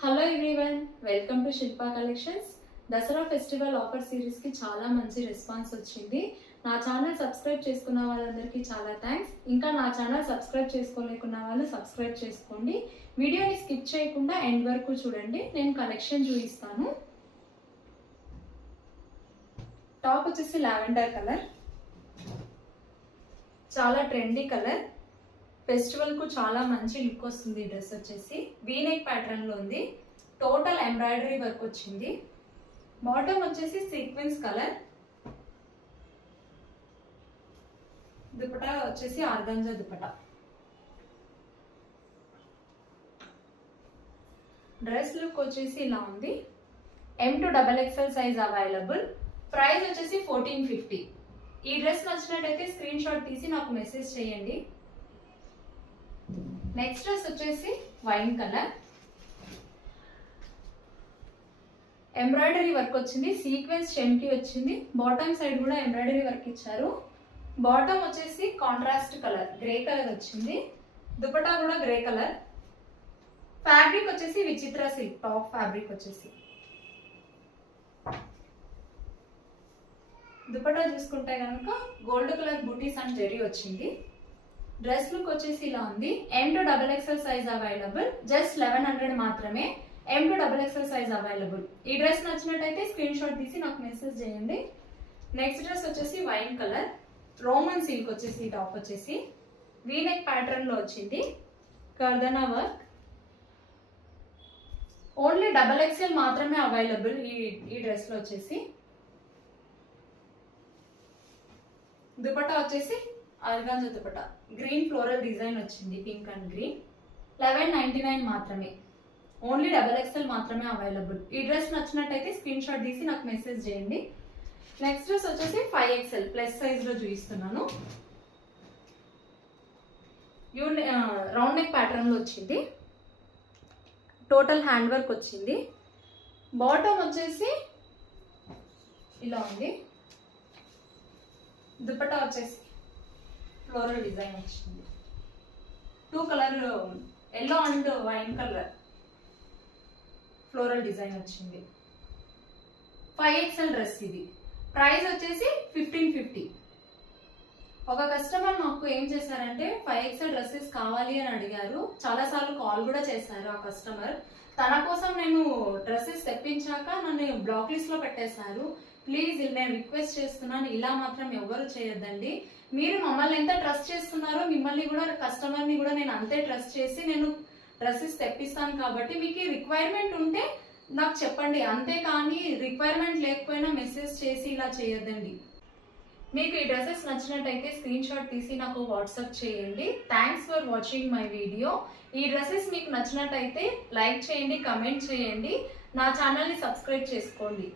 Hello everyone, welcome to Shilpa collections. Dasara festival offer సిరీస్కి చాలా మంచి రెస్పాన్స్ వచ్చింది. నా ఛానల్ సబ్స్క్రైబ్ చేసుకున్న వాళ్ళందరికీ చాలా థ్యాంక్స్. ఇంకా నా ఛానల్ సబ్స్క్రైబ్ చేసుకోలేకున్న వాళ్ళు సబ్స్క్రైబ్ చేసుకోండి. వీడియోని స్కిప్ చేయకుండా ఎండ్ వరకు చూడండి. నేను కలెక్షన్ చూపిస్తాను. టాప్ వచ్చేసి లావెండర్ కలర్, చాలా ట్రెండీ కలర్. ఫెస్టివల్ కు చాలా మంచి లుక్ వస్తుంది. డ్రెస్ వచ్చేసి వీ నెక్ ప్యాటర్న్ లో ఉంది. టోటల్ ఎంబ్రాయిడరీ వర్క్ వచ్చింది. బాటమ్ వచ్చేసి సీక్వెన్స్ కలర్. దుపట్టా వచ్చేసి ఆర్గాంజా దుపట్టా. డ్రెస్ లుక్ వచ్చేసి ఇలా ఉంది. M2XXL size available. ప్రైస్ వచ్చేసి 1450. ఈ డ్రెస్ నచ్చినట్టయితే స్క్రీన్ షాట్ తీసి నాకు మెసేజ్ చేయండి. నెక్స్ట్ డ్రెస్ వచ్చేసి వైన్ కలర్. ఎంబ్రాయిడరీ వర్క్ వచ్చింది. సీక్వెన్స్ చెంకి వచ్చింది. బాటమ్ సైడ్ కూడా ఎంబ్రాయిడరీ వర్క్ ఇచ్చారు. బాటమ్ వచ్చేసి కాంట్రాస్ట్ కలర్ గ్రే కలర్ వచ్చింది. దుపట్టా కూడా గ్రే కలర్. ఫ్యాబ్రిక్ వచ్చేసి విచిత్ర సిల్క్ టాప్ ఫ్యాబ్రిక్ వచ్చేసి. దుపట్టా చూసుకుంటే కనుక gold colour booties and zari వచ్చింది. డ్రెస్ లుక్ వచ్చేసి ఇలా ఉంది. M2XXL size available. జస్ట్ 1100 మాత్రమే. M2XXL size available. ఈ డ్రెస్ నచ్చినట్టయితే స్క్రీన్ షాట్ తీసి నాకు మెసేజ్ చేయండి. నెక్స్ట్ డ్రెస్ వచ్చేసి వైన్ కలర్. రోమన్ సిల్క్ వచ్చేసి టాప్ వచ్చేసి వీ నెక్ ప్యాటర్న్ లో వచ్చింది. కర్దనా వర్క్. ఓన్లీ XXL మాత్రమే అవైలబుల్ ఈ డ్రెస్ లో వచ్చేసి. దుపట్టా వచ్చేసి organza dupatta. Green floral design వచ్చింది. Pink and green. 1199 మాత్రమే. ఓన్లీ XXL మాత్రమే అవైలబుల్. ఈ డ్రెస్ నచ్చినట్టయితే స్క్రీన్ షాట్ తీసి నాకు మెసేజ్ చేయండి. నెక్స్ట్ డ్రెస్ వచ్చేసి 5XL ప్లస్ సైజ్ లో చూపిస్తున్నాను. రౌండ్ నెక్ ప్యాటర్న్ లో వచ్చింది. టోటల్ హ్యాండ్ వర్క్ వచ్చింది. బాటమ్ వచ్చేసి ఇలా ఉంది. దుపట్టా వచ్చేసి ఫ్లోరల్ డిజైన్ వచ్చింది. 2 colour yellow and wine colour floral design వచ్చింది. 5XL డ్రెస్ ఇది. ప్రైస్ వచ్చేసి 1550. ఒక కస్టమర్ నాకు ఏం చేశారంటే 5XL డ్రెస్సెస్ కావాలి అని అడిగారు. చాలా సార్లు కాల్ కూడా చేశారు ఆ కస్టమర్. తన కోసం నేను డ్రెస్సెస్ తెప్పించాక నన్ను బ్లాక్ లిస్ట్ లో పెట్టేశారు. ప్లీజ్ నేను రిక్వెస్ట్ చేస్తున్నాను, ఇలా మాత్రం ఎవరు చేయొద్దండి. మీరు మమ్మల్ని ఎంత ట్రస్ట్ చేస్తున్నారో మిమ్మల్ని కూడా కస్టమర్ని కూడా నేను అంతే ట్రస్ట్ చేసి నేను డ్రెస్సెస్ తెప్పిస్తాను. కాబట్టి మీకు రిక్వైర్మెంట్ ఉంటే నాకు చెప్పండి, అంతేకాని రిక్వైర్మెంట్ లేకపోయినా మెసేజ్ చేసి ఇలా చేయొద్దండి. మీకు ఈ డ్రెస్సెస్ నచ్చినట్టయితే స్క్రీన్ షాట్ తీసి నాకు వాట్సాప్ చేయండి. Thanks for watching my video. ఈ డ్రెస్సెస్ మీకు నచ్చినట్టయితే లైక్ చేయండి, కమెంట్ చేయండి, నా ఛానల్ని సబ్స్క్రైబ్ చేసుకోండి.